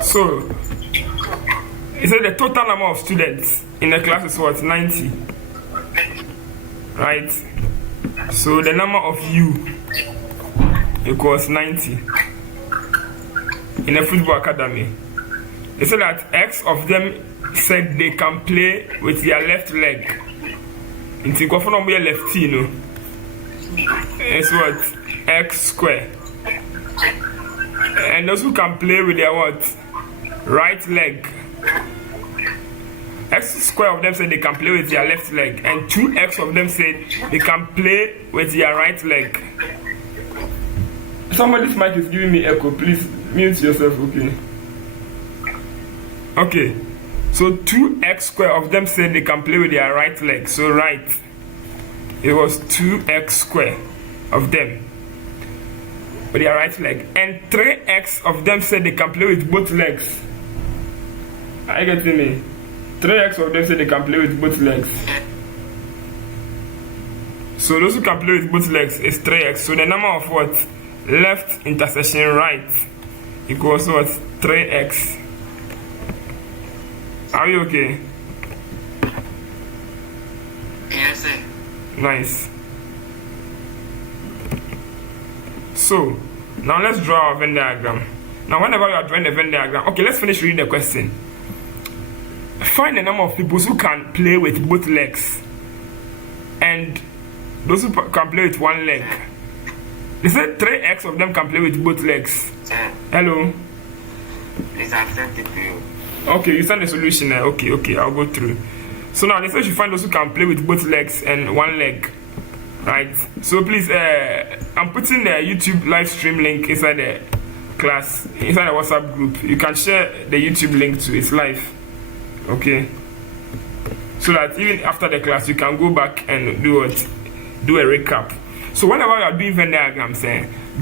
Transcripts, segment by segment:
So, he said the total number of students in the class is what? 90. Right? So, the number of you equals 90 in a football academy. They said that X of them said they can play with their left leg. It's lefty, you know. It's what? X square. And those who can play with their what? Right leg. X square of them said they can play with their left leg. And 2X of them said they can play with their right leg. Somebody's mic is giving me echo. Please mute yourself, okay? Okay. So 2X square of them said they can play with their right leg. So right. It was 2X square of them with their right leg. And 3X of them said they can play with both legs. Are you getting me? 3X of them said they can play with both legs. So those who can play with both legs is 3X. So the number of what? Left intersection right equals what? 3X. Are you okay? Yes, sir. Nice. So, now let's draw our Venn diagram. Now, whenever you are drawing the Venn diagram, okay, let's finish reading the question. Find the number of people who can play with both legs and those who can play with one leg. They said 3X of them can play with both legs. Sir, Hello? please I've sent it to you. Okay, you send the solution there. Okay, I'll go through. So now they say you find those who can play with both legs and one leg. Right? So please, I'm putting the YouTube live stream link inside the class, inside the WhatsApp group. You can share the YouTube link too. It's live. Okay? So that even after the class, you can go back and do a recap. So whenever you are doing Venn diagrams,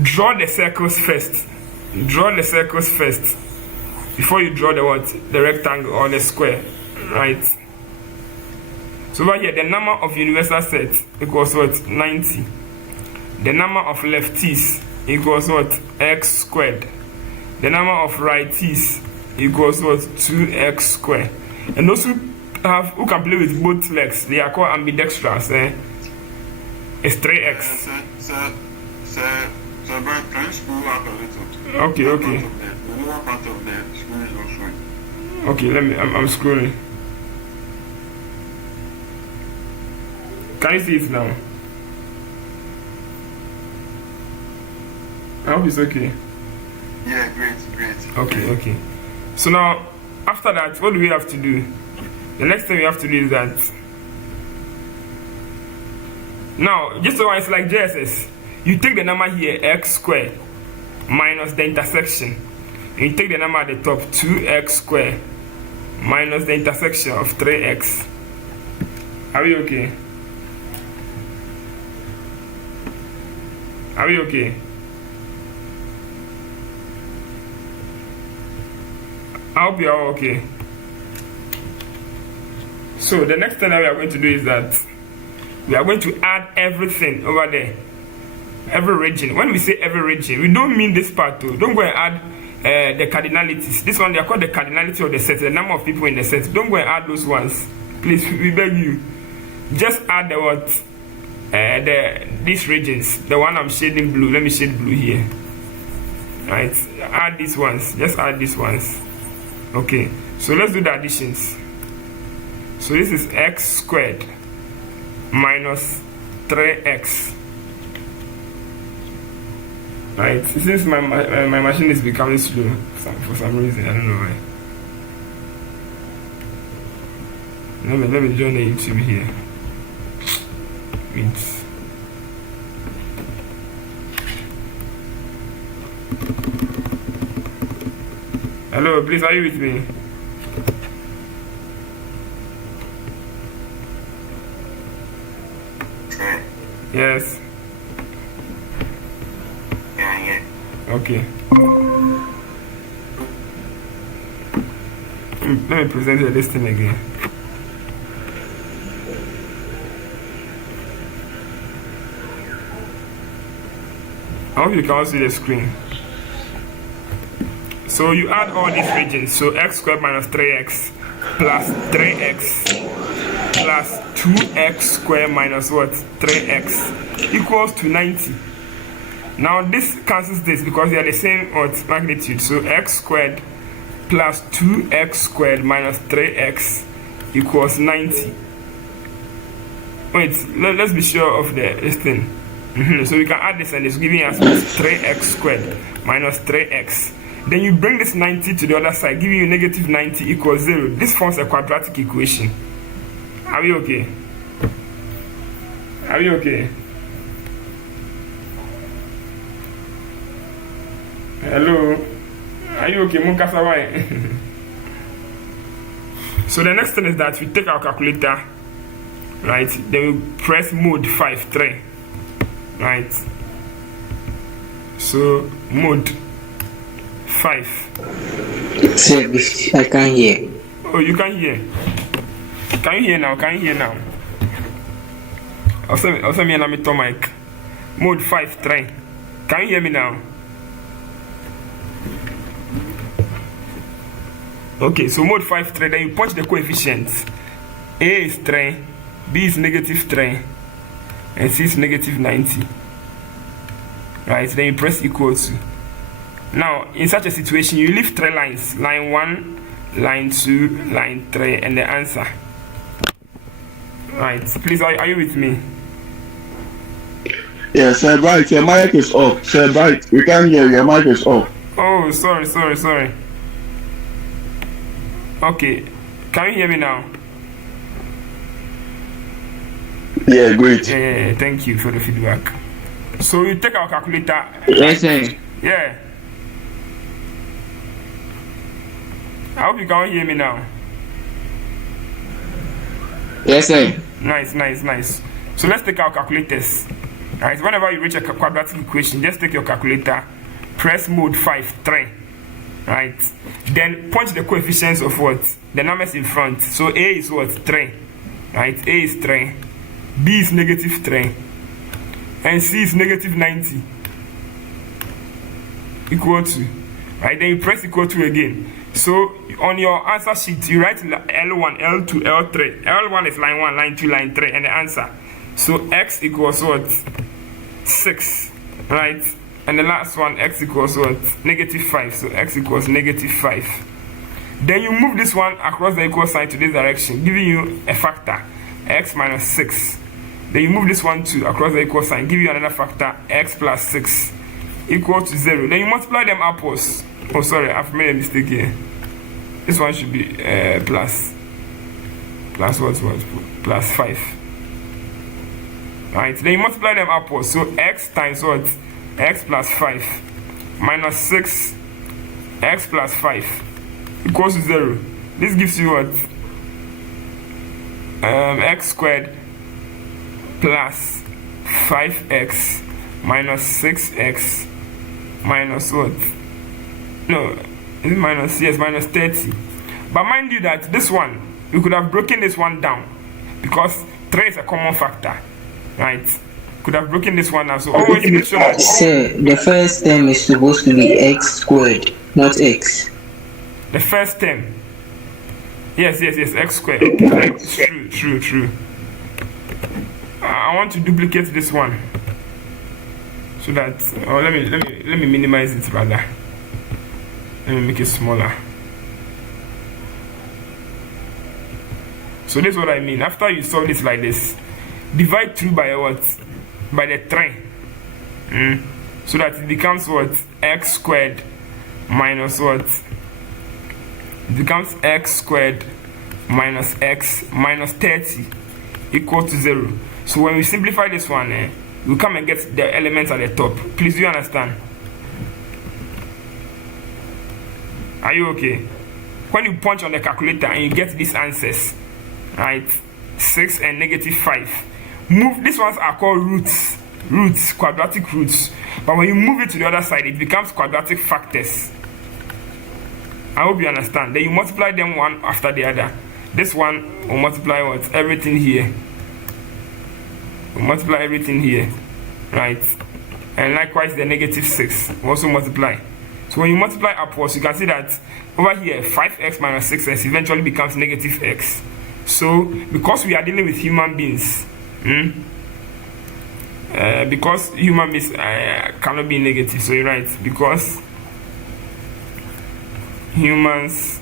draw the circles first. Draw the circles first before you draw the what? The rectangle or the square. Right? So over here, the number of universal sets equals what? 90. The number of lefties equals what? X squared. The number of righties equals what? 2X squared. And those who can play with both legs, they are called ambidextrous. It's 3X. Sir, but can you scroll out a little? Okay. The lower part of the screen is not showing. Okay, I'm scrolling. Can you see it now? I hope it's okay. Yeah, great. Okay. So now, after that, what do we have to do? The next thing we have to do is that. Now, just so it's like JSS, you take the number here, x squared, minus the intersection. And you take the number at the top, 2x squared, minus the intersection of 3x. Are we okay? Are we okay? I hope you are okay. So the next thing that we are going to do is that we are going to add everything over there. Every region. When we say every region, we don't mean this part too. Don't go and add the cardinalities. This one, they are called the cardinality of the set, the number of people in the set. Don't go and add those ones. Please, we beg you. Just add the what? These regions. The one I'm shading blue. Let me shade blue here. Right? Add these ones. Just add these ones. Okay. So let's do the additions. So this is x squared minus 3x. Right, since my machine is becoming slow for some reason, I don't know why. Let me join the YouTube here. Wait. Hello, please, are you with me? Yes. Okay. Let me present the listing again. I hope you can see the screen. So you add all these regions. So x squared minus 3x plus 3x plus 2x squared minus what? 3x equals to 90. Now this cancels this because they are the same magnitude. So x squared plus 2x squared minus 3x equals 90. Wait, let's be sure of this thing. So we can add this and it's giving us 3x squared minus 3x. Then you bring this 90 to the other side, giving you negative 90 equals 0. This forms a quadratic equation. Are we okay? Are we okay? Hello? Are you okay? Munkasawai. So the next thing is that we take our calculator, right? Then we press mode 5-3, right? So mode 5. Sir, I can't hear. Oh, you can hear. Can you hear now? Can you hear now? Also, me and I'm to mic. Mode 5-3. Can you hear me now? Okay, so mode 5-3. Then you punch the coefficients. A is 3, B is negative 3, and C is negative 90. Right? Then you press equal to. Now, in such a situation, you leave 3 lines. Line 1, line 2, line 3, and the answer. Right. Please, are you with me? Yes, Sir Bright, your mic is off. Sir Bright, we can't hear you. Your mic is off. Oh, sorry. Okay. Can you hear me now? Yeah, great. Yeah, thank you for the feedback. So you take our calculator. Yes, sir. Yeah. I hope you can hear me now. Yes, sir. Nice. So let's take our calculators. Right, whenever you reach a quadratic equation, just take your calculator, press mode 5-3. Right? Then punch the coefficients of what? The numbers in front. So A is what? 3. Right? A is 3. B is negative 3. And C is negative 90. Equal to. Right? Then you press equal to again. So on your answer sheet, you write L1, L2, L3. L1 is line 1, line 2, line 3, and the answer. So x equals what? 6. Right? And the last one, x equals what? Negative 5. So x equals negative 5. Then you move this one across the equal sign to this direction, giving you a factor, x minus 6. Then you move this one too across the equal sign, give you another factor, x plus 6 equal to 0. Then you multiply them upwards. Oh, sorry, I've made a mistake here. This one should be plus what? Plus 5. Right, then you multiply them upwards. So x times what? X plus 5 minus 6 x plus 5 equals to 0. This gives you what? X squared plus 5x minus 6x minus what? No, it's minus, yes, minus 30. But mind you that this one, we could have broken this one down because 3 is a common factor, right? Could have broken this one down. So always make sure that. Sir, the first term is supposed to be x squared, not x. The first term. Yes, x squared. Okay. True. I want to duplicate this one so that. Oh, let me minimize it rather. Let me make it smaller. So this is what I mean. After you solve this like this, divide through by what? By the 3. So that it becomes what? X squared minus what? It becomes x squared minus x minus 30 equal to 0. So when we simplify this one, we come and get the elements at the top. Please, do you understand? Are you okay? When you punch on the calculator and you get these answers, right? 6 and negative 5. Move, these ones are called roots, quadratic roots. But when you move it to the other side, it becomes quadratic factors. I hope you understand. Then you multiply them one after the other. This one will multiply what? Everything here. We'll multiply everything here, right? And likewise the negative 6 will also multiply. So when you multiply upwards, you can see that over here 5x minus 6x eventually becomes negative x. So because we are dealing with human beings, because human beings cannot be negative, so you write because humans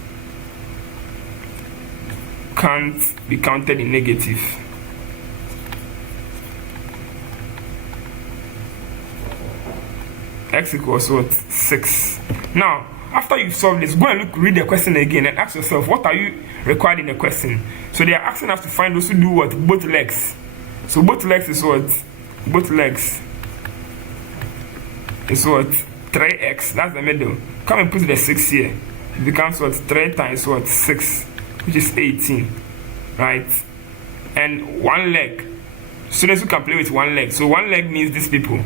can't be counted in negative. X equals what? 6. Now, after you've solved this, go and read the question again and ask yourself, what are you required in the question? So they are asking us to find those who do what? Both legs. So both legs is what? Both legs is what? 3x. That's the middle. Come and put the 6 here. It becomes what? 3 times what? 6, which is 18. Right? And one leg. Students who can play with one leg. So one leg means these people.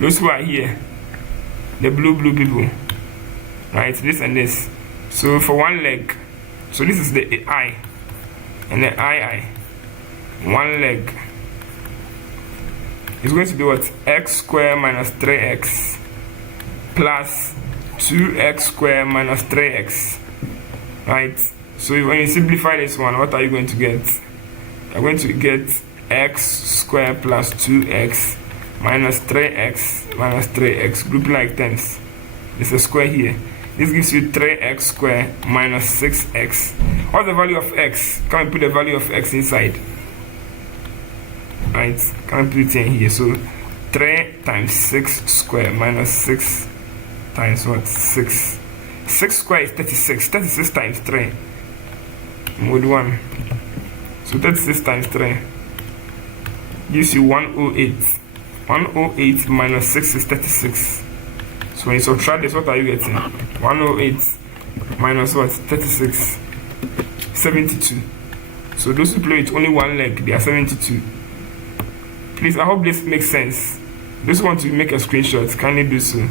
Those who are here. The blue people. Right? This and this. So for one leg. So this is the I. And the I. One leg. It's going to be what? X squared minus 3x plus 2x squared minus 3x. Right? So when you simplify this one, what are you going to get? You're going to get x squared plus 2x minus 3x minus 3x, grouping like terms. There's a square here. This gives you 3x squared minus 6x. What's the value of x? Come and put the value of x inside. Right? Come and put it in here. So 3 times 6 squared minus 6 times what? 6. 6 squared is 36. 36 times 3. Mode 1. So 36 times 3 gives you 108. 108 minus 6 is 36. So when you subtract this, what are you getting? 108 minus what? 36. 72. So those who play with only one leg, they are 72. Please, I hope this makes sense. Those who want to make a screenshot, kindly do so.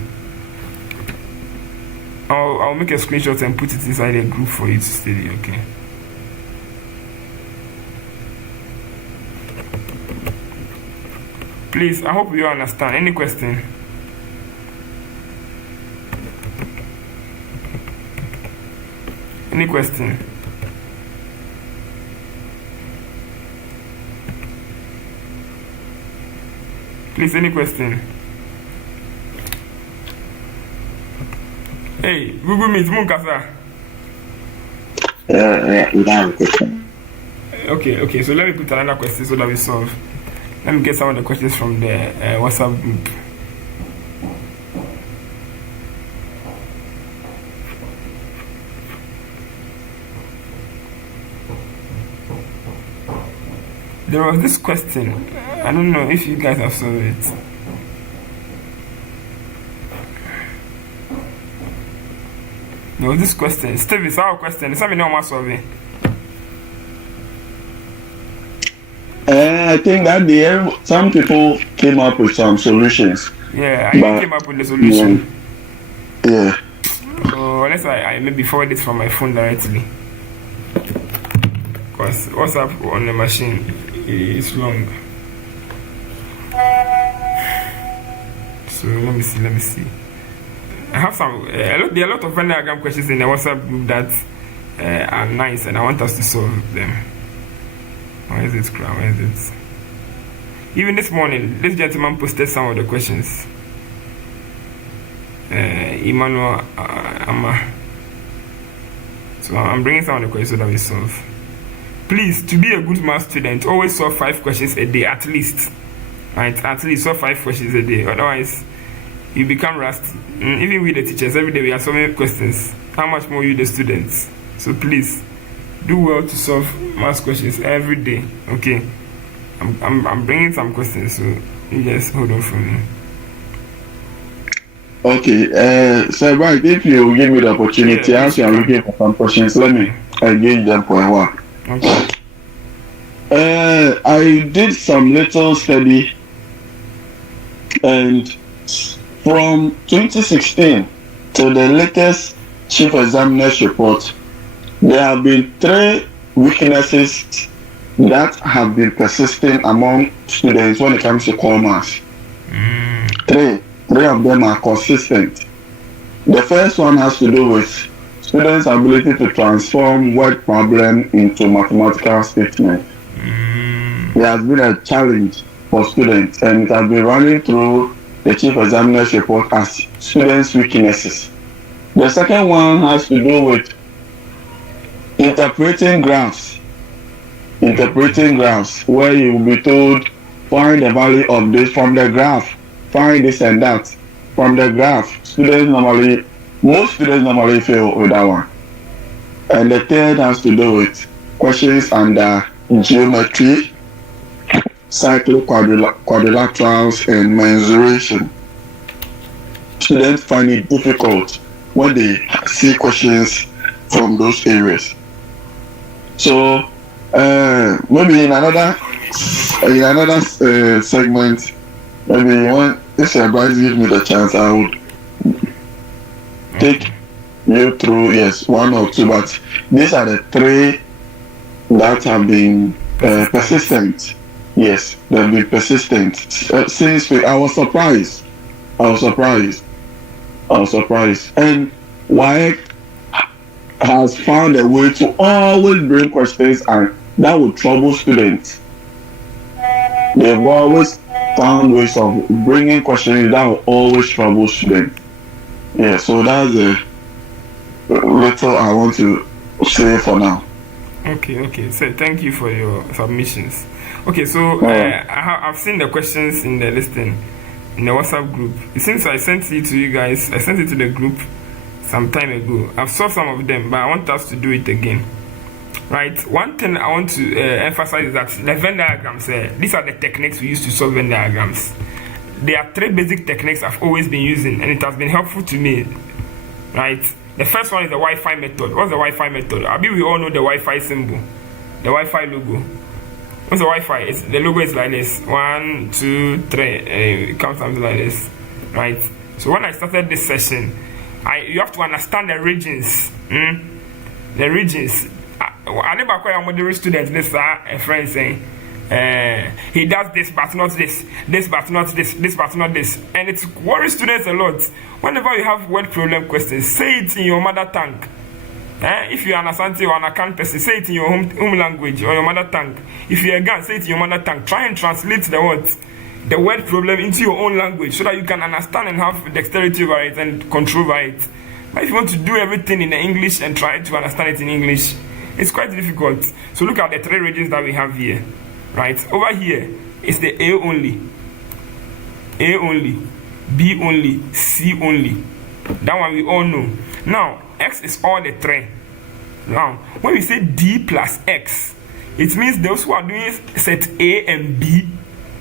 I'll make a screenshot and put it inside a group for you to study, okay? Please, I hope you understand. Any question? Any question? Please, any question? Hey, Google Meet, Munkasa. We don't have a question. Okay, so let me put another question so that we solve. Let me get some of the questions from the WhatsApp group. There was this question. I don't know if you guys have solved it. There was this question. Steve, it's our question. It's something no more solving. I think that some people came up with some solutions. Yeah, I came up with the solution. Yeah. So unless I maybe forward it from my phone directly. Because WhatsApp on the machine is long. So let me see. I have some. There are a lot of Venn diagram questions in the WhatsApp group that are nice, and I want us to solve them. Where is it? Even this morning, this gentleman posted some of the questions. Emmanuel Amma. So I'm bringing some of the questions so that we solve. Please, to be a good math student, always solve 5 questions a day at least. Right? At least solve 5 questions a day. Otherwise, you become rusty. Even we the teachers, every day we have so many questions. How much more you the students? So please, do well to solve math questions every day. Okay? I'm bringing some questions, so you just hold on for me. Okay, so right, if you give me the opportunity, as you are looking for some questions, let me engage them for a while. Okay. I did some little study, and from 2016 to the latest chief examiner's report, there have been 3 weaknesses that have been persisting among students when it comes to core maths. 3 of them are consistent. The first one has to do with students' ability to transform word problem into mathematical statement. It has been a challenge for students, and it has been running through the chief examiner's report as students' weaknesses. The second one has to do with interpreting graphs, where you will be told, find the value of this from the graph, find this and that from the graph. Most students normally fail with that one. And the third has to do with questions under geometry, cyclic quadrilaterals, and mensuration. Students find it difficult when they see questions from those areas. So maybe in another segment, maybe if Bryce gives me the chance, I would take you through one or two, but these are the three that have been persistent. Yes, they've been persistent since I was surprised, and why has found a way to always bring questions, and that would trouble students. They've always found ways of bringing questions that will always trouble students. Yeah, so that's the little I want to say for now. Okay. So thank you for your submissions. Okay, so I've seen the questions in the listing in the WhatsApp group. Since I sent it to you guys, I sent it to the group some time ago. I've solved some of them, but I want us to do it again. Right? One thing I want to emphasize is that the Venn diagrams, these are the techniques we use to solve Venn diagrams. There are three basic techniques I've always been using, and it has been helpful to me. Right? The first one is the Wi-Fi method. What's the Wi-Fi method? I mean, we all know the Wi-Fi symbol, the Wi-Fi logo. What's the Wi-Fi? The logo is like this: 1, 2, 3. It comes something like this, right? So when I started this session, you have to understand the regions. The regions. I never quite a moderate student. This a friend saying, he does this but not this, this but not this, this but not this, and it worries students a lot. Whenever you have word problem questions, say it in your mother tongue. If you're an Asante or an Akan person, say it in your home language or your mother tongue. If you're a Gan, say it in your mother tongue. Try and translate the word problem into your own language so that you can understand and have dexterity over it and control over it. But if you want to do everything in the English and try to understand it in English, it's quite difficult. So look at the three regions that we have here. Right? Over here is the A only, B only, C only. That one we all know. Now, X is all the three. Now, when we say D plus X, it means those who are doing set A and B,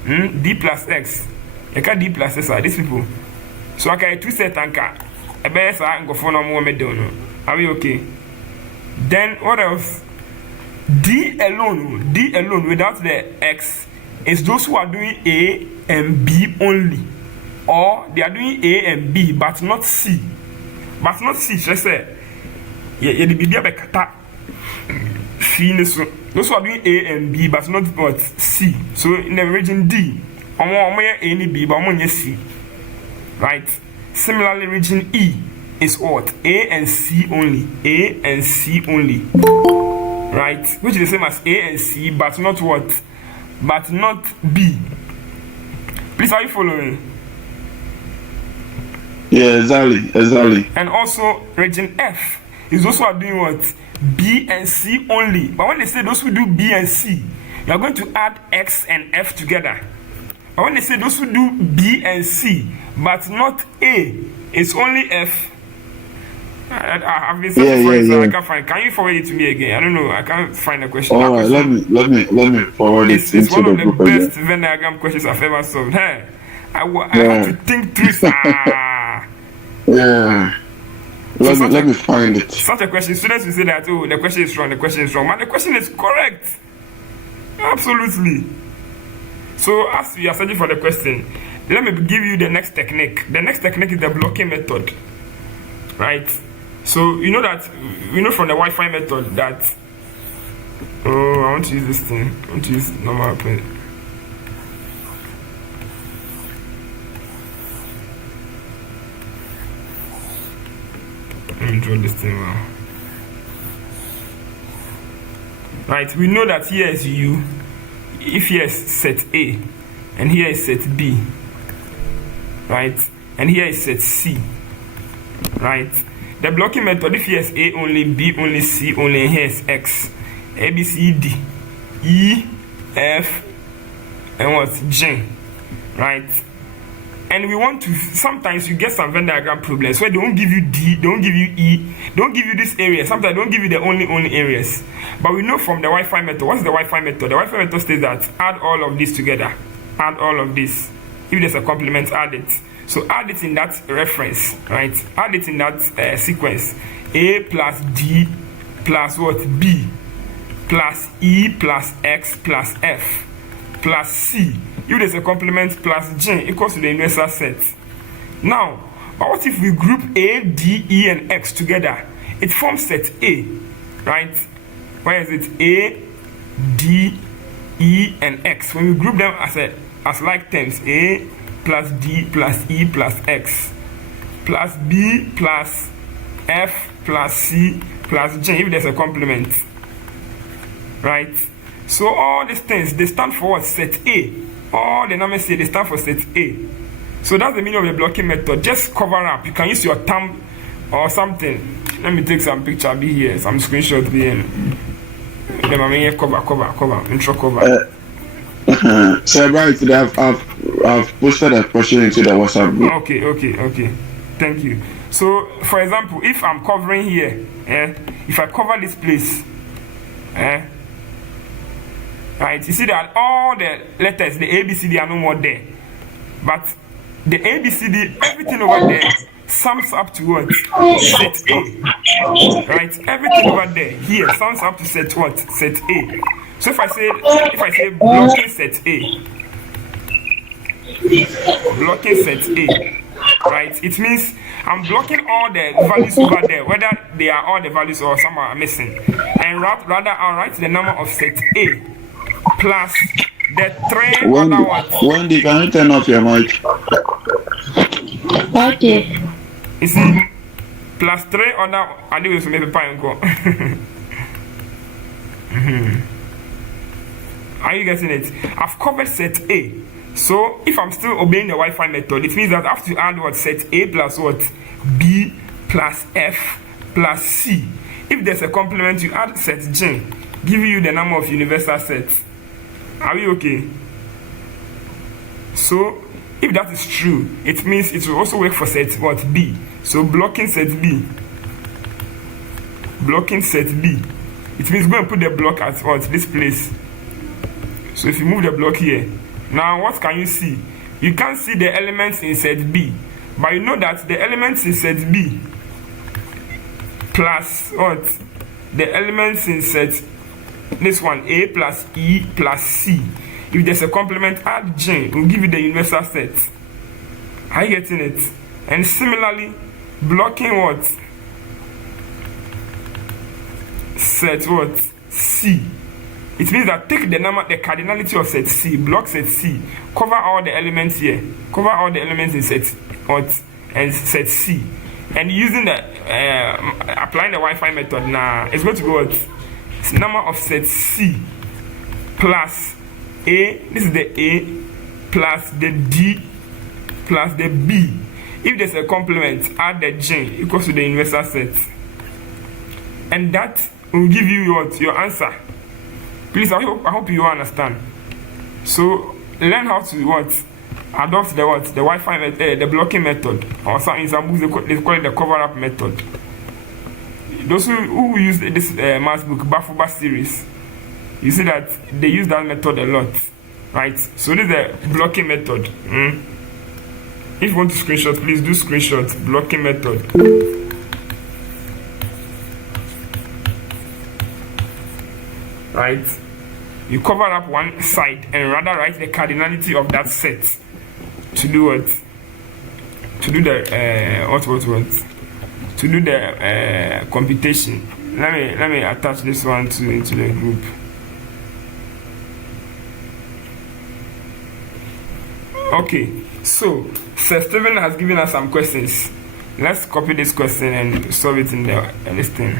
D plus X. You can D plus X are these people. So I can two set anchor. Are we okay? Then what else? D alone without the X is those who are doing A and B only, or they are doing A and B but not C. Just say the B those who are doing A and B but not what C. So in the region D, A and B but C. Right? Similarly, region E is what? A and C only. Right? Which is the same as A and C, but not what? But not B. Please, are you following? Yeah, exactly. And also, region F is those who are doing what? B and C only. But when they say those who do B and C, you are going to add X and F together. But when they say those who do B and C, but not A, it's only F. I've been searching for it, so I can't find. Can you forward it to me again? I don't know. I can't find the question. All right, let me forward it into the group. It's one of the best Venn diagram questions I've ever solved. Hey, I had to think through. Yeah. Let me find it. Such a question. Students will say that the question is wrong. But the question is correct. Absolutely. So as we are searching for the question, let me give you the next technique. The next technique is the blocking method. Right? So you know from the Wi-Fi method that I want to use this thing. I want to use normal pen. Let me draw this thing well. Right, we know that here is U, if here is set A, and here is set B, right, and here is set C, right. The blocking method, if here is A only, B only, C only, and here is X, A, B, C, D, E, F, and what? G, right. And we want to, sometimes you get some Venn diagram problems where they don't give you D, they don't give you E, they don't give you this area, sometimes they don't give you the only areas. But we know from the Wi-Fi method, what's the Wi-Fi method? The Wi-Fi method states that add all of this together, add all of this. If there's a complement, add it. So add it in that reference, right? Add it in that sequence. A plus D plus what? B plus E plus X plus F plus C. If there's a complement plus G equals to the universal set. Now, what if we group A, D, E, and X together? It forms set A, right? Where is it? A, D, E, and X. When we group them as like terms, A plus D plus E plus X plus B plus F plus C plus G, if there's a complement, right? So all these things, they stand for what? Set A. All the numbers say they stand for set A. So that's the meaning of the blocking method. Just cover up. You can use your thumb or something. Let me take some picture. Be here. Some screenshot. Be in. Then I'm here. Cover. Intro cover. So right, I've posted a question into the WhatsApp group. Okay. Thank you. So, for example, if I'm covering here, if I cover this place, right, you see that all the letters, the A, B, C, D are no more there. But the A, B, C, D, everything over there sums up to what? Set A. Right? Everything over there, here, sums up to set what? Set A. So if I say blocking set A, blocking set A, right? It means I'm blocking all the values over there, whether they are all the values or some are missing. And rather I'll write the number of set A plus the three other ones. Wendy, can you turn off your mic? Okay. You see, plus three other. I do this maybe pie and go. Are you getting it? I've covered set A. So if I'm still obeying the Wi-Fi method, it means that I have to add what? Set A plus what? B plus F plus C. If there's a complement, you add set G, giving you the number of universal sets. Are we okay? So if that is true, it means it will also work for set what? B. So blocking set B. Blocking set B. It means go and put the block at what? This place. So if you move the block here, now what can you see? You can't see the elements in set B, but you know that the elements in set B plus what? The elements in set this one, A plus E plus C. If there's a complement, add J, will give you the universal set. Are you getting it? And similarly, blocking what? Set what? C. It means that take the number, the cardinality of set C, block set C, cover all the elements here, cover all the elements in set what and set C, and using the applying the Wi-Fi method now, it's going to go what? It's number of set C plus A. This is the A plus the D plus the B. If there's a complement, add the J equals to the universal set, and that will give you what? Your answer. Please, I hope you understand. So learn how to what? Adopt the what? The Wi-Fi the blocking method, or some in some books they call it the cover-up method. Those who use this math book, Bafuba series, you see that they use that method a lot, right? So this is the blocking method. If you want to screenshot, please do screenshot blocking method. Right? You cover up one side and rather write the cardinality of that set to do what? To do the what? To do the computation. Let me attach this one into the group. Okay, so Sir Steven has given us some questions. let's copy this question and solve it in this thing.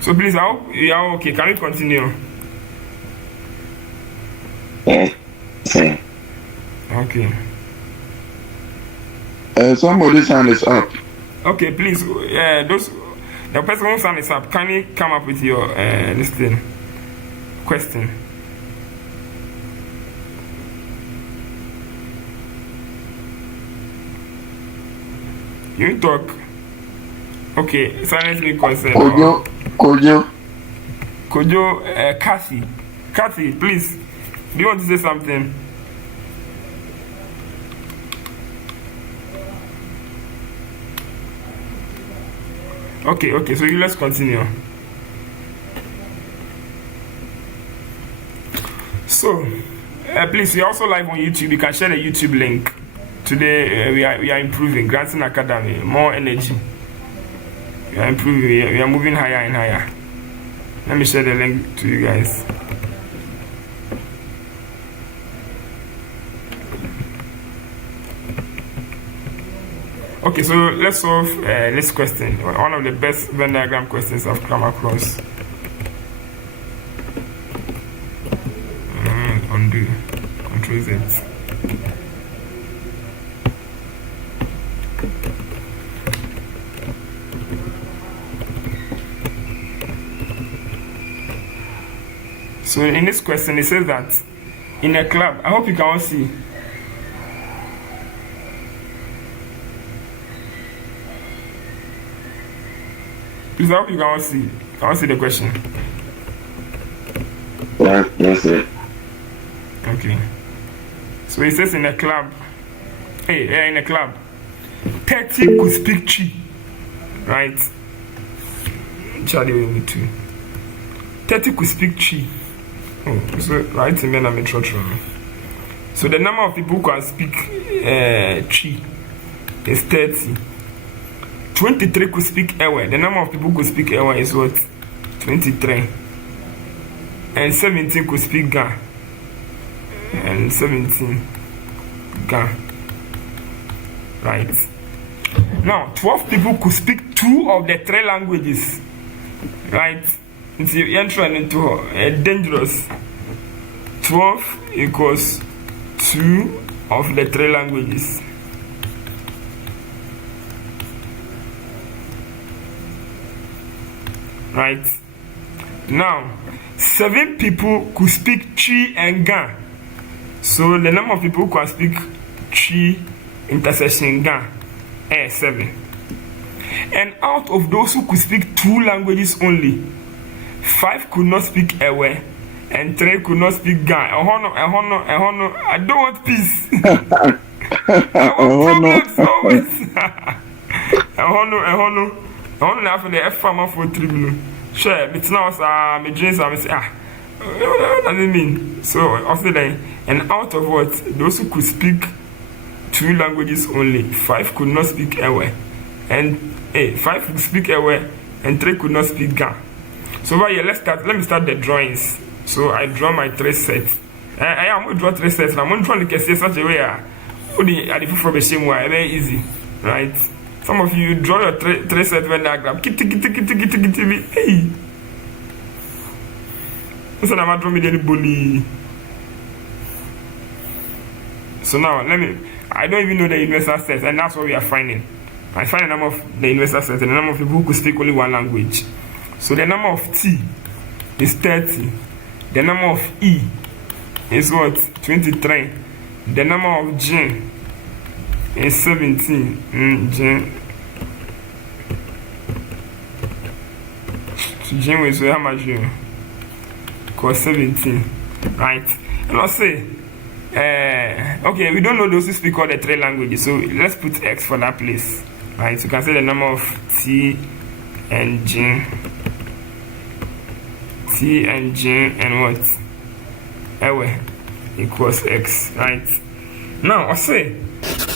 So please, I hope you are okay. Can we continue? Yes. Sir. Okay. Somebody's hand is up. Okay, please, the person whose hand is up, can you come up with your this thing question? You talk. Okay, silently concerned. Kojo, Kathy, please. Do you want to say something? Okay, so let's continue. So, please, we are also live on YouTube. You can share the YouTube link. Today, we are improving. Granting Academy, more energy. We are improving. We are moving higher and higher. Let me share the link to you guys. Okay, so let's solve this question. One of the best Venn diagram questions I've come across. Undo. Control Z. So in this question, it says that in a club, I hope you can all see. Please, I hope you can all see. Can all see the question? Yes, sir. Okay. So it says in a club. In a club, 30 could speak Chi. Right? Charlie will me too. 30 could speak Chi. Oh, so right in I'm in church room. So the number of people who can speak Chi is 30. 23 could speak Ewe. The number of people who could speak Ewe is what? 23. And 17 could speak Ga. And 17 Ga. Right. Now, 12 people could speak 2 of the 3 languages. Right? It's entering into a dangerous. 12 equals 2 of the 3 languages. Right? Now, 7 people could speak Chi and Ga. So the number of people who can speak Chi intersection Ga is 7. And out of those who could speak 2 languages only, 5 could not speak Ewe, and 3 could not speak Ga. I don't want peace. I want problems always. I want to have the F farmer for tribunal. Sure, it's now my dreams are say what does it mean? So after that, and out of what, those who could speak 2 languages only, 5 could not speak Ewe, and 5 could speak Ewe, and 3 could not speak Ga. So right here, let me start the drawings. So I draw my 3 sets. I am going to draw 3 sets. I'm going to try to say such a way only at the from the same way, very easy, right? Some of you draw your 3 set Venn diagram. Kitty. Hey. Listen, I'm drawing the bully. So now I don't even know the universal sets, and that's what we are finding. I find the number of the universal sets and the number of people who could speak only 1 language. So the number of T is 30. The number of E is what? 23. The number of J is 17. J is how much? Cause 17. Right? And I'll say, okay, we don't know those who speak all the 3 languages, so let's put X for that place. Right? So you can say the number of T and J. T and J and what? Ewe equals X, right? Now, I say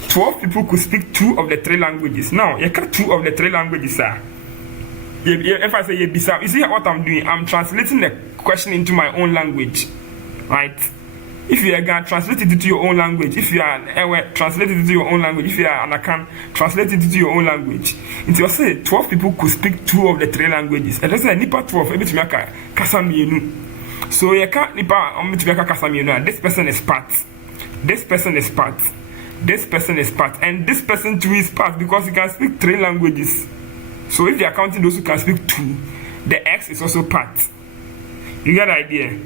12 people could speak 2 of the 3 languages. Now, you got 2 of the 3 languages, sir. If I say you see what I'm doing? I'm translating the question into my own language, right? If you are Ghana, translate it into your own language. If you are an Ewe, translate it into your own language. If you are an Akan, translate it into your own language. Until you say 12 people could speak 2 of the 3 languages. And let's say nipa 12, every time you kasa mienu. So you can't nipa kasa mienu. This person is part. This person is part. This person is part. And this person too is part because he can speak 3 languages. So if you are counting those who can speak 2, the X is also part. You get the idea?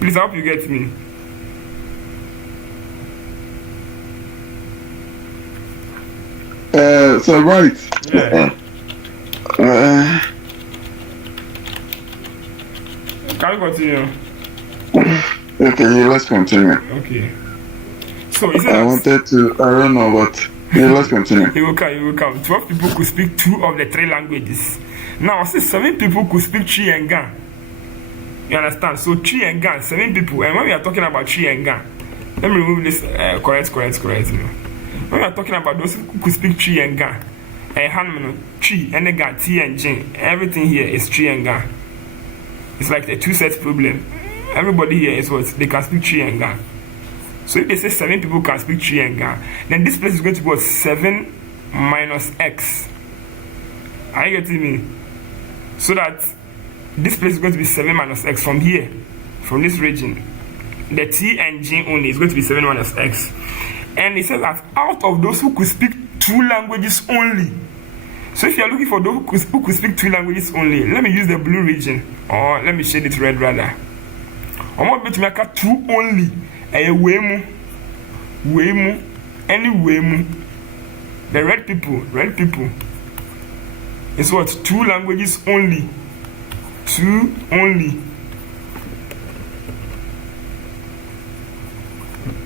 Please, I hope you get me. So right. Yeah. Can we continue? Okay, let's continue. Okay. So is it I wanted to. I don't know, but let's continue. You will come. 12 people could speak 2 of the 3 languages. Now, I say 7 people could speak Chi and Ga. You understand? So Chi and Ga, 7 people. And when we are talking about Chi and Ga, let me remove this. Correct. When we are talking about those who could speak Chi and Ga, and Chi and the Ga, T and Jin, everything here is Chi and Ga. It's like a 2 set problem. Everybody here is what? They can speak Chi and Ga. So if they say 7 people can speak Chi and Ga, then this place is going to be what? 7 minus X. Are you getting me? So that this place is going to be 7 minus X from here, from this region. The T and J only is going to be 7 minus X. And it says that out of those who could speak 2 languages only. So if you are looking for those who could speak 2 languages only, let me use the blue region, or let me shade it red rather. I'm going to make 2 only. Wemu. The red people. It's what? 2 languages only. 2 only.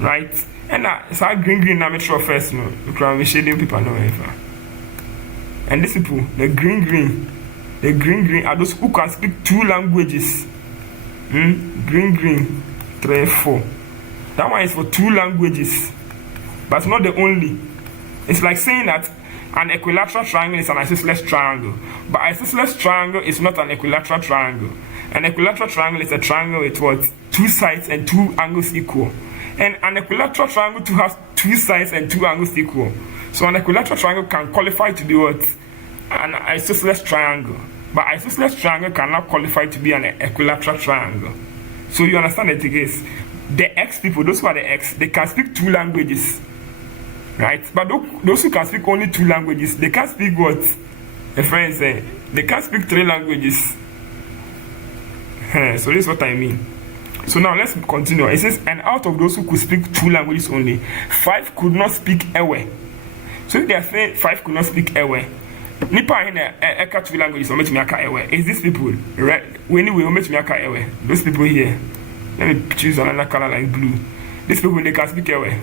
Right? And it's our green now make sure first no. Because we shading people no ever. And these people, the green are those who can speak 2 languages. Green, 3, 4. That one is for 2 languages. But not the only. It's like saying that an equilateral triangle is an isosceles triangle. But isosceles triangle is not an equilateral triangle. An equilateral triangle is a triangle with what? 2 sides and 2 angles equal. And an equilateral triangle to have 2 sides and 2 angles equal. So an equilateral triangle can qualify to be what? An isosceles triangle. But isosceles triangle cannot qualify to be an equilateral triangle. So you understand the case? The X people, those who are the X, they can speak 2 languages. Right? But those who can speak only 2 languages, they can't speak what? A friend say, they can't speak 3 languages. So this is what I mean. So now let's continue. It says, and out of those who could speak 2 languages only, 5 could not speak Ewe. So if they are saying 5 could not speak Ewe, Nipa in the 2 languages, or make me Ewe. Is these people, right? When we make me Ewe, those people here. Let me choose another color like blue. These people, they can speak Ewe.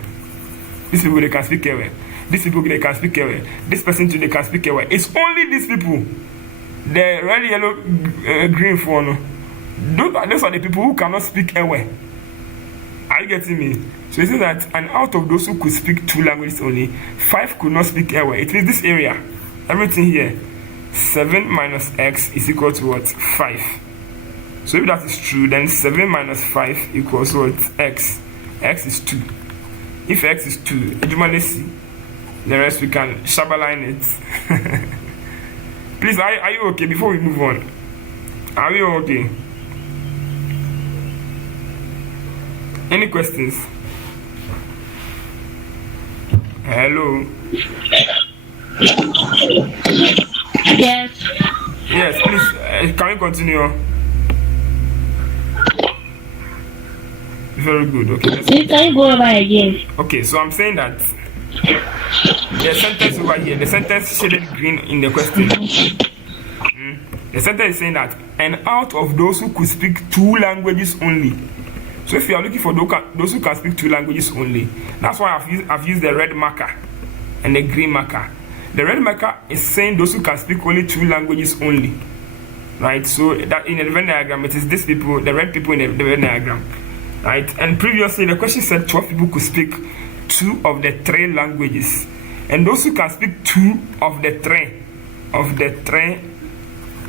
These people, they can speak Ewe. These people, they can speak Ewe. This person too, they can speak Ewe. It's only these people. The red, yellow, green phone. Those are the people who cannot speak Ewe. Are you getting me? So it says that, and out of those who could speak 2 languages only, 5 could not speak Ewe. It means this area, everything here, 7 minus X is equal to what? 5. So if that is true, then 7 minus 5 equals what? X. X is 2. If X is 2, let's see. The rest we can shabaline it. Please, are you okay before we move on? Are you okay? Any questions? Hello? Yes. Yes, please, can we continue? Very good. Okay. Please, can you go over again? Okay, so I'm saying that the sentence over here, the sentence shaded green in the question. The sentence is saying that, and out of those who could speak 2 languages only. So if you are looking for those who can speak 2 languages only, that's why I've used the red marker and the green marker. The red marker is saying those who can speak only 2 languages only. Right? So that in the Venn diagram, it is these people, the red people in the Venn diagram. Right? And previously the question said 12 people could speak 2 of the 3 languages. And those who can speak 2 of the 3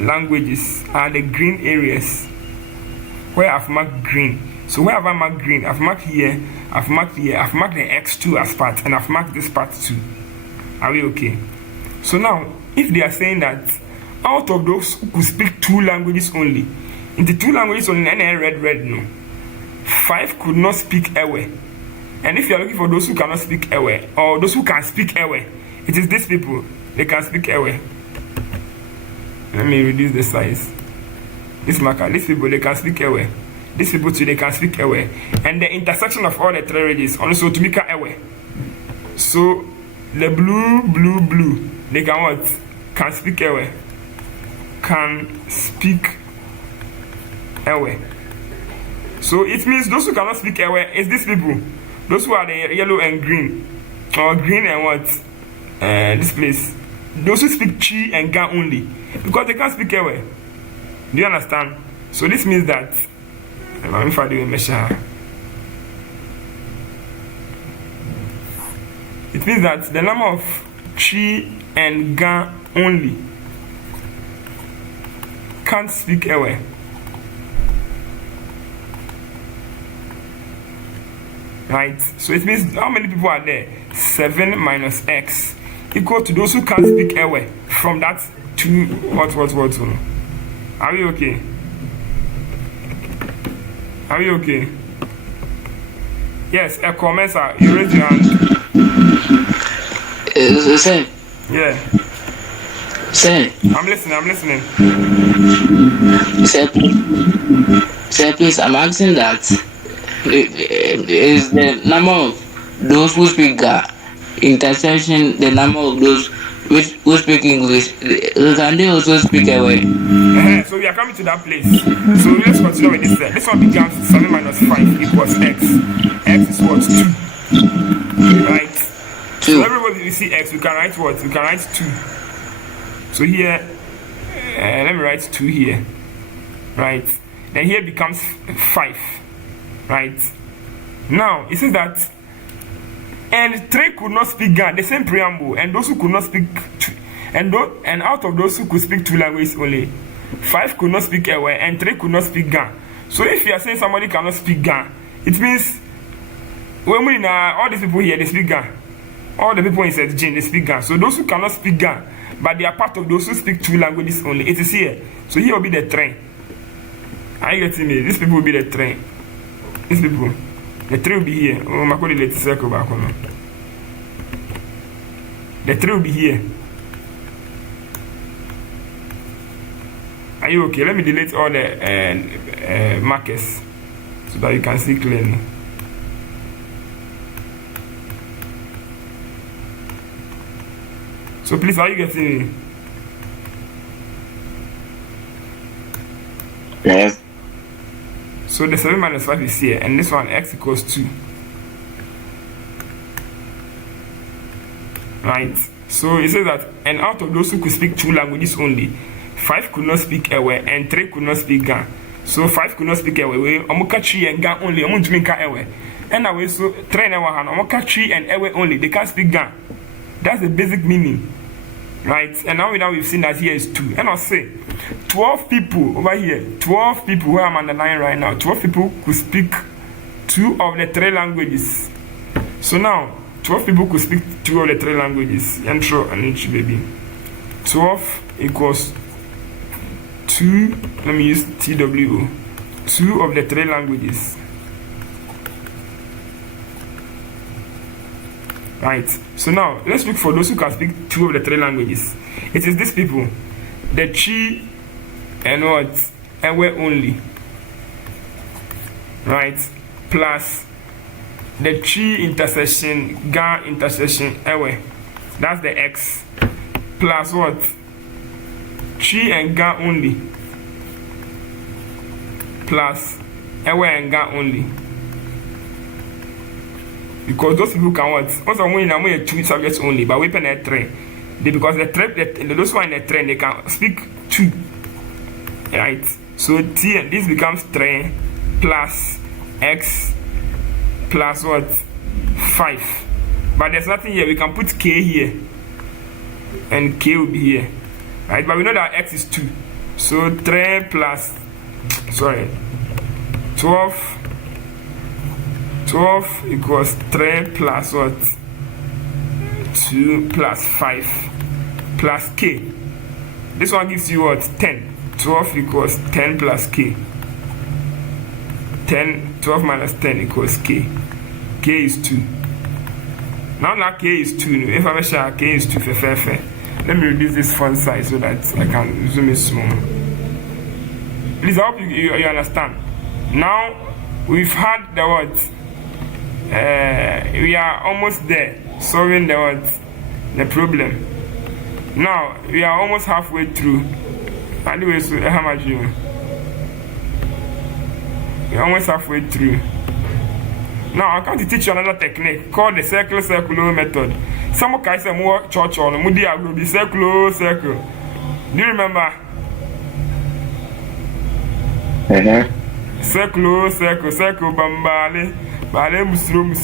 languages are the green areas. where I've marked green. So where have I marked green? I've marked here, I've marked here, I've marked the x2 as part, and I've marked this part too. Are we okay? So now, if they are saying that out of those who could speak 2 languages only, in the 2 languages only, and red, no, 5 could not speak Ewe. And if you are looking for those who cannot speak Ewe, or those who can speak Ewe, it is these people. They can speak Ewe. Let me reduce the size. This marker, these people, they can speak Ewe. These people too, they can speak Ewe. And the intersection of all the 3 ranges also to make Ewe. So the blue, they can what? Can speak Ewe. Can speak Ewe. So it means those who cannot speak Ewe is these people. Those who are the yellow and green. Or green and what? This place. Those who speak Chi and Ga only. Because they can't speak Ewe. Do you understand? So this means that it means that the number of Chi and Ga only can't speak Ewe. Right? So it means how many people are there? 7 minus x equal to those who can't speak Ewe. From that to what? Are we okay? Are we okay? Yes, a commencer, you raise your hand. Sir. Yeah. Sir. I'm listening. Sir, please, I'm asking that is the number of those who speak Ga intersection the number of those who speak English, can they also speak Ewe? So we are coming to that place. So let's continue with this. This one becomes 7 minus 5 equals x. X is what? 2. Right? 2. So everybody you see x, we can write what? We can write 2. So here, let me write 2 here. Right? Then here becomes 5. Right? Now, it says that and 3 could not speak Ga, the same preamble, and those who could not speak and out of those who could speak 2 languages only, 5 could not speak Ewe and 3 could not speak Ga. So if you are saying somebody cannot speak Ga, it means when we all these people here they speak Ga. All the people in St. Jane they speak Ga. So those who cannot speak Ga, but they are part of those who speak 2 languages only, it is here. So here will be the train. Are you getting me? These people will be the train. These people. The 3 will be here. Oh, my God, let's circle back on. The 3 will be here. Are you okay? Let me delete all the markers so that you can see clearly. So please, are you getting me? Yes. So the 7 minus 5 is here, and this one x equals 2. Right? So it says that, and out of those who could speak 2 languages only, 5 could not speak Ewe, and 3 could not speak Ga. So 5 could not speak Ewe. Omuka Chi and Ga only. Omunjumika Ewe. And away so 3 and Ewe. Omuka Chi and Ewe only. They can't speak Ga. That's the basic meaning. Right? And now we've seen that here is 2. And I'll say 12 people over here, 12 people where I'm on the line right now, 12 people could speak 2 of the 3 languages. So now 12 people could speak 2 of the 3 languages. Intro and each baby. 12 equals 2. Let me use TWO. 2 of the 3 languages. Right. So now let's look for those who can speak 2 of the 3 languages. It is these people. The Chi and what? Ewe only. Right? Plus the Chi intersection, Ga intersection, Ewe. That's the X. Plus what? Chi and Ga only. Plus Ewe and Ga only. Because those people can what? Also, when you 2 subjects only, but we pen a 3. Because those who are in the train, they can speak 2. Right? So this becomes 3 plus x plus what? 5. But there's nothing here. We can put k here. And k will be here. Right? But we know that x is 2. So 3 plus, sorry. 12 equals 3 plus what? 2 plus 5 plus k. This one gives you what? 10. 12 equals 10 plus k. 12 minus 10 equals k. K is 2. Now k is 2. If I share k is 2, let me reduce this font size so that I can zoom it small. Please, I hope you understand. Now we've had the what? We are almost there, solving the what? The problem. Now we are almost halfway through. Anyways, how much you? We're almost halfway through. Now I'm going to teach you another technique called the circle method. Some guys say more church on Moody will be circle. Do you remember? Circle, bambale, bale musru.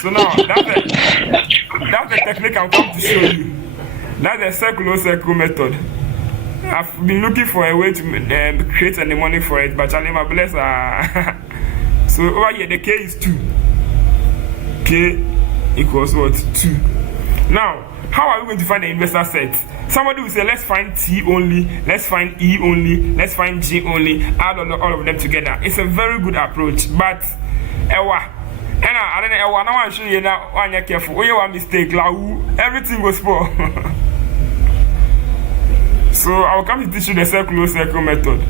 So now that's the technique I'm going to show you. That's the circle method. I've been looking for a way to create a mnemonic for it, but I'm blessed. So over here the k is 2. K equals what? 2. Now, how are we going to find the inverse set? Somebody will say, let's find T only, let's find E only, let's find G only, add all of them together. It's a very good approach, but I don't know, I want to show you now, when you're careful, when you have a mistake, everything goes spoil. So I'll come to teach you the circle method.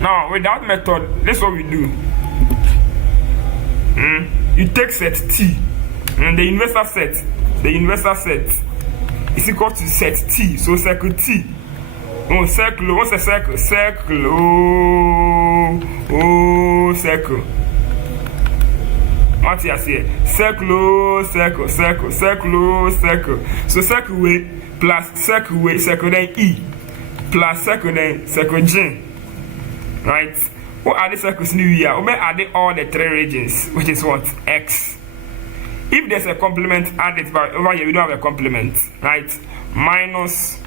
Now, with that method, this is what we do. You take set T, and the inverse set is equal to set T. So circle T. Oh, circle. What's a circle? Circle. Oh, circle. What you say? Circle. So circle way plus circle way, circle then E plus circle then circle J. Right? What are the circles new here? We may add all the 3 regions, which is what? X. If there's a complement, add it, but over here we don't have a complement, right? Minus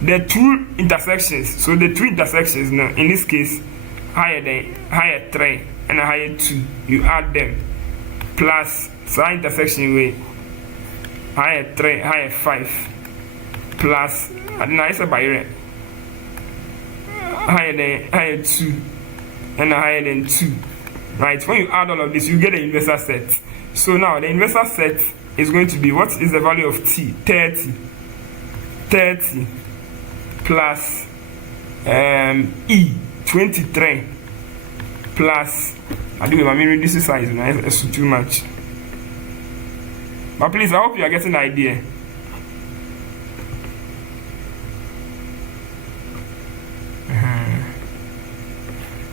the 2 intersections. So the 2 intersections now, in this case, higher 3 and a higher 2. You add them. Plus, so intersection way, higher 3, higher 5. Plus, nice by higher 2 and a higher than 2. Right? When you add all of this, you get the inverse set. So now the inverse set is going to be, what is the value of T? 30 plus E 23 plus, I do reduce the size, it's too much. But please, I hope you are getting the idea.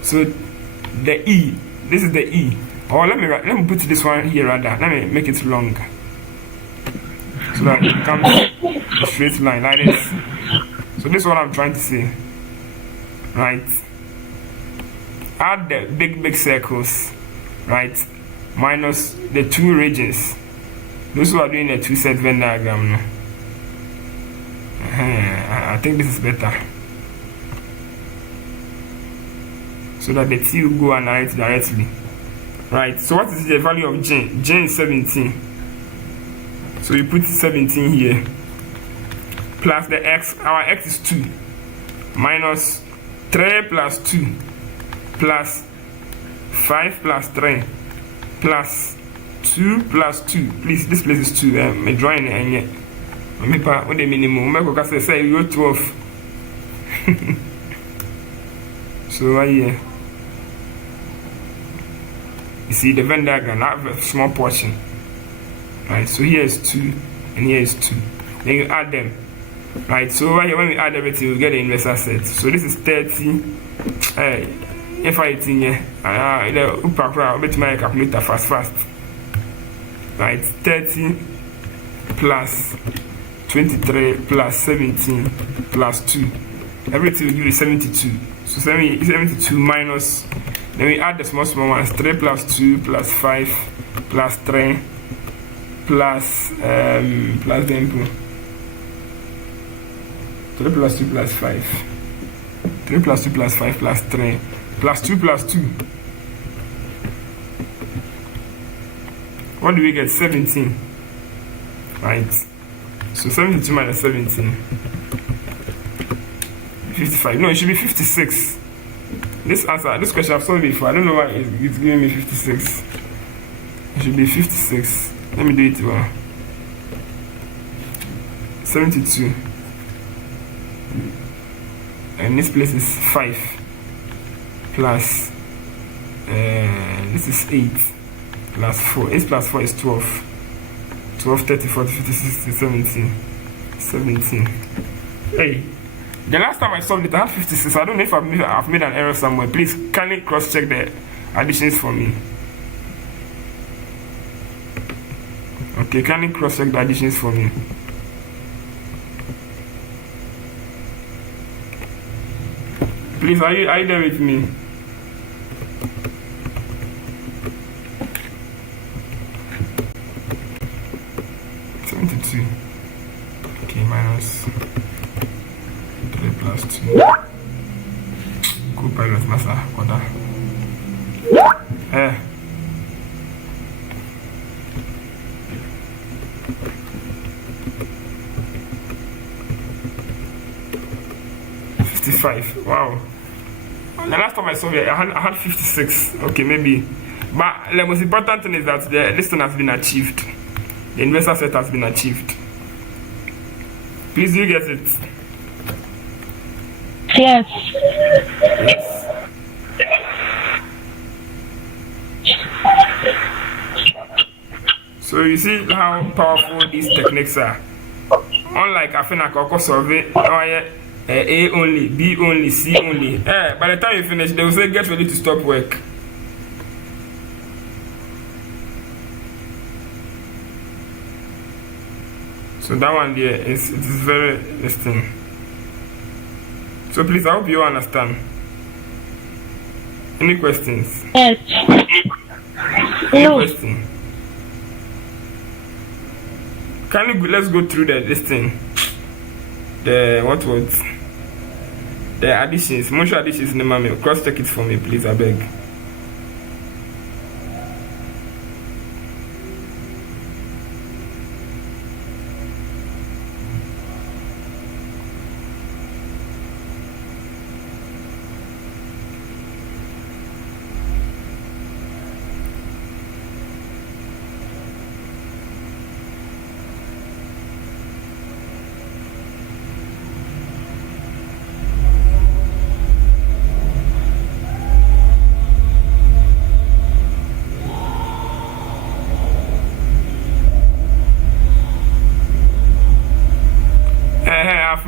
So the E, this is the E. Or let me put this one here rather. Let me make it long, so that it becomes a straight line like this. So this is what I'm trying to say. Right? Add the big circles, right? Minus the 2 regions. Those who are doing a 2-set Venn diagram now. I think this is better. So that the T will go and write directly. Right, so what is the value of J? J is 17. So you put 17 here. Plus the X, our X is 2. Minus 3 plus 2. Plus 5 plus 3. Plus 2 plus 2. Please, this place is 2. I'm drawing it and yet. What the minimum? I can say you go 12. So right here. You see the Venn diagram, I have a small portion. Right, so here is 2 and here is 2. Then you add them. Right, so over here when we add everything, we get the inverse set. So this is 30. If I think here, I'll bet my calculator fast. Right, 30 plus 23 plus 17 plus 2. Everything will give you 72. So 72 minus. Then we add the small ones. 3 plus 2 plus 5 plus 3 plus the input. 3 plus 2 plus 5. 3 plus 2 plus 5 plus 3 plus 2 plus 2. What do we get? 17. Right. So 72 minus 17. 55. No, it should be 56. This question I've solved before. I don't know why it's giving me 56. It should be 56. Let me do it well. 72. And this place is 5. Plus, this is 8. Plus 4. 8 plus 4 is 12. 12, 30, 40, 50, 60, 70. 17. Hey. The last time I solved it, I had 56. I don't know if I've made an error somewhere. Please kindly cross-check the additions for me. Okay, kindly cross-check the additions for me. Please, are you there with me? Okay, minus 3 plus 2. Co-pilot master, order. Eh. $55. Wow. The last time I saw it, I had 56. Okay, maybe. But the most important thing is that this thing has been achieved. The investor set has been achieved. Please, do you get it? Yes. So you see how powerful these techniques are. Unlike I think I could solve it, A only, B only, C only. By the time you finish, they will say get ready to stop work. So that one there it is very interesting. So please, I hope you understand. Any questions? Yes. Any No. question? Let's go through this thing. The what was the additions? Most additions in the manual. Cross check it for me, please. I beg.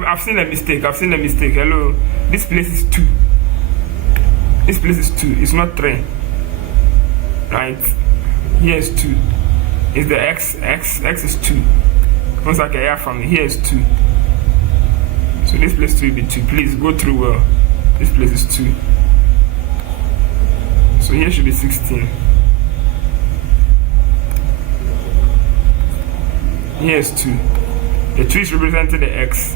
I've seen a mistake. Hello. This place is 2. This place is 2. It's not 3. Right? Here is 2. It's the X is 2. Once I get from me, here is 2. So this place will be 2. Please go through well. This place is 2. So here should be 16. Here is 2. The 2 is representing the X.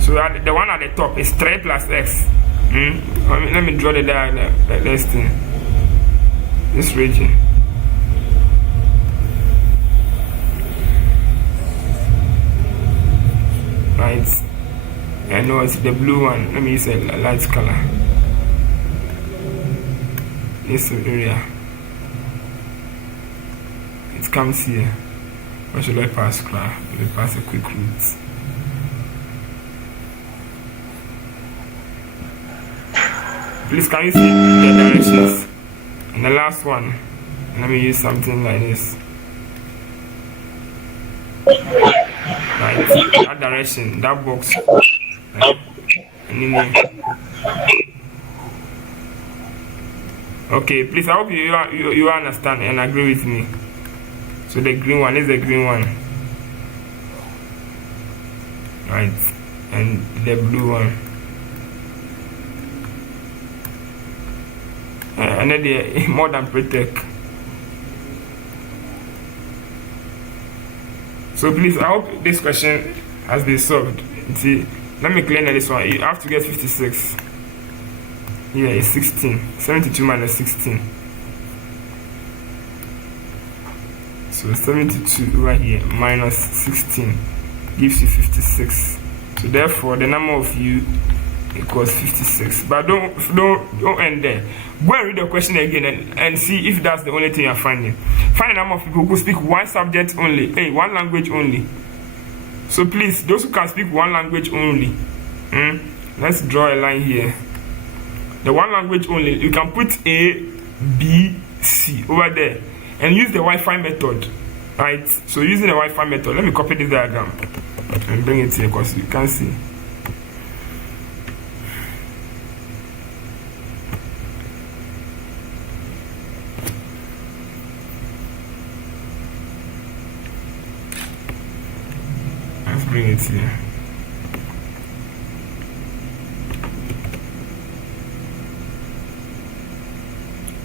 So the one at the top is 3 plus X. Let me draw this thing. This region. Right. I know it's the blue one. Let me use a light color. This area. It comes here. Or should I pass cry? Will I pass a quick route? Please, can you see the directions? And the last one, let me use something like this. Right, that direction, that box. Right. And in here. Okay, please, I hope you understand and agree with me. So the green one is the green one. Right, and the blue one. And then the more than protect. So please, I hope this question has been solved. See, let me clear this one. You have to get 56. here is 16. 72 minus 16. So 72 over here minus 16 gives you 56. So therefore the number of you equals 56. But don't end there. Go and read the question again and see if that's the only thing you're finding. Find the number of people who speak one subject only, one language only. So please, those who can speak one language only, let's draw a line here. The one language only, you can put A, B, C over there and use the Wi-Fi method, right? So using the Wi-Fi method, let me copy this diagram and bring it here because you can see. Let's bring it here.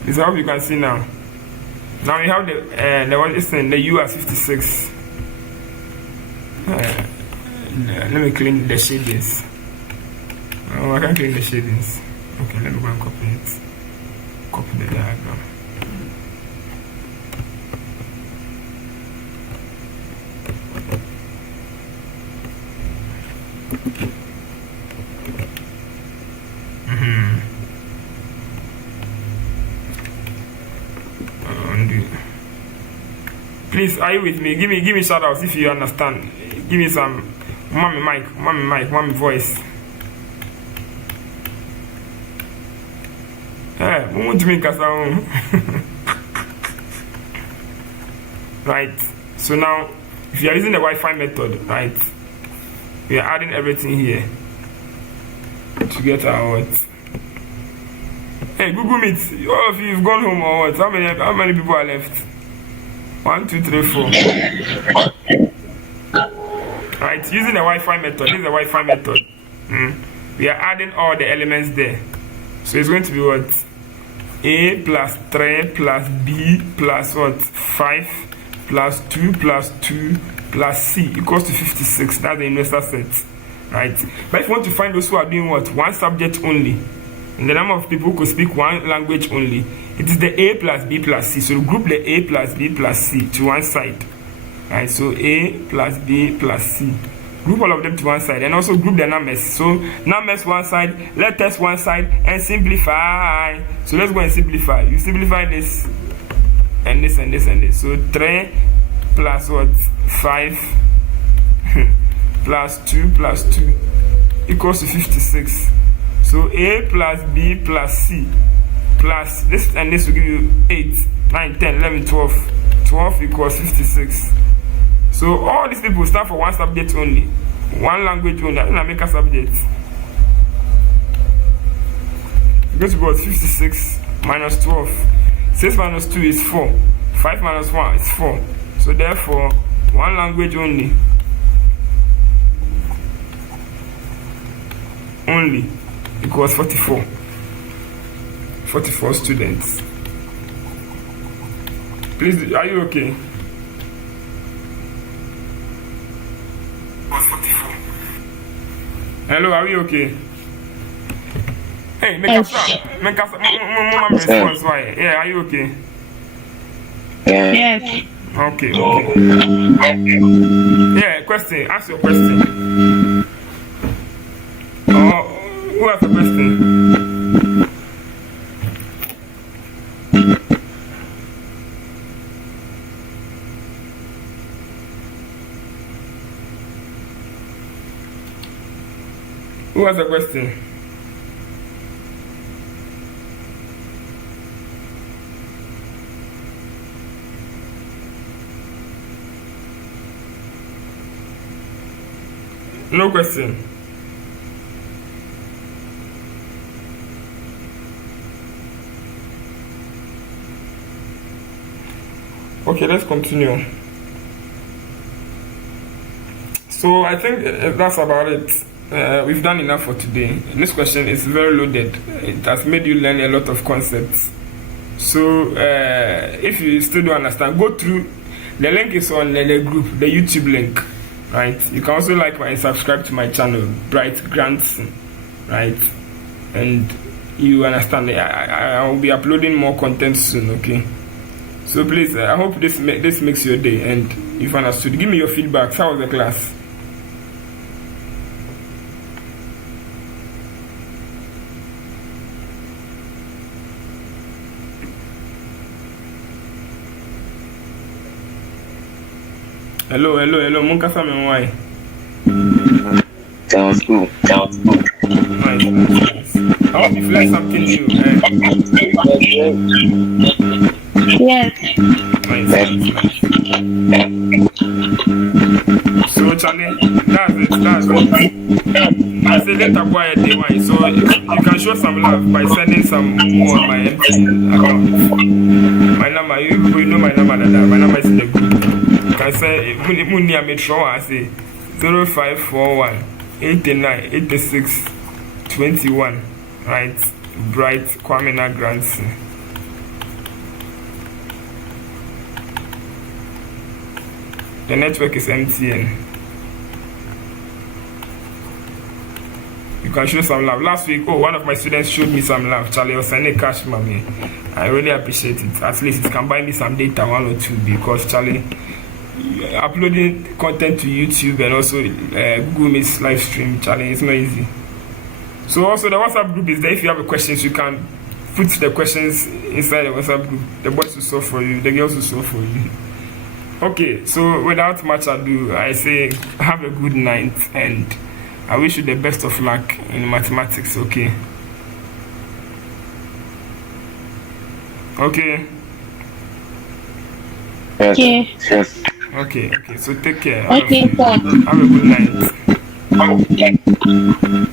This is how you can see now. Now we have the U as 56. Let me clean the shadings. Oh, I can't clean the shadings. Okay, let me go and copy it. Copy the diagram. Please, are you with me? Give me shout outs if you understand. Give me some mommy mic, mommy voice. Right. So now, if you are using the Wi-Fi method, right, we are adding everything here to get our what? Hey, Google Meet. All of you have gone home or what? How many people are left? 1, 2, 3, 4. Right, using the Wi-Fi method. This is the Wi-Fi method. We are adding all the elements there. So it's going to be what? A plus 3 plus B plus what? 5 plus 2 plus 2 plus C equals to 56. That's the investor set. Right. But if you want to find those who are doing what? One subject only, and the number of people who could speak one language only, it is the A plus B plus C. So group the A plus B plus C to one side. Right, so A plus B plus C. Group all of them to one side and also group the numbers. So numbers one side, letters one side, and simplify. So let's go and simplify. You simplify this and this and this and this. So 3 plus what? 5 plus 2 equals to 56. So A plus B plus C plus this and this will give you 8, 9, 10, 11, 12. 12 equals 56. So all these people start for one subject only, one language only. I don't make a subject. Because about 56 minus 12. 6 minus 2 is 4. 5 minus 1 is 4. So therefore, one language only. Only equals 44. 44 students. Please, are you okay? Hello, are we okay? Hey, make us response. Why? Yeah, are you okay? Yes. Okay. Yeah, question. Ask your question. Who has a question? Who has a question? No question. Okay, let's continue. So I think that's about it. We've done enough for today. This question is very loaded. It has made you learn a lot of concepts. So if you still don't understand, go through. The link is on the group, the YouTube link, right? You can also like and subscribe to my channel, Bright Grandson, right? And You understand? I will be uploading more content soon. Okay. So please, I hope this makes your day and you've understood. Give me your feedback. How was the class? Hello. Munkasa me why? That was cool. Nice. I hope you've learned something new. Yes. Nice. So Charlie, that's it. I say let a boy day one. So you can show some love by sending some more on my MT account. My number, you know my number. My number is in the group. You can say Munia Metro. I say 0541 89 86 21. Right, Bright Kwamina Grants. The network is MTN. You can show some love. Last week, one of my students showed me some love. Charlie was sending cash money. I really appreciate it. At least it can buy me some data, 1 or 2, because Charlie uploading content to YouTube and also Google Meet live stream, Charlie, it's not easy. So also the WhatsApp group is there. If you have questions, you can put the questions inside the WhatsApp group. The boys will solve for you. The girls will solve for you. Okay, so without much ado, I say have a good night and I wish you the best of luck in mathematics, okay? Okay? Okay. Yes. Okay, so take care. Okay, sir. Have a good night.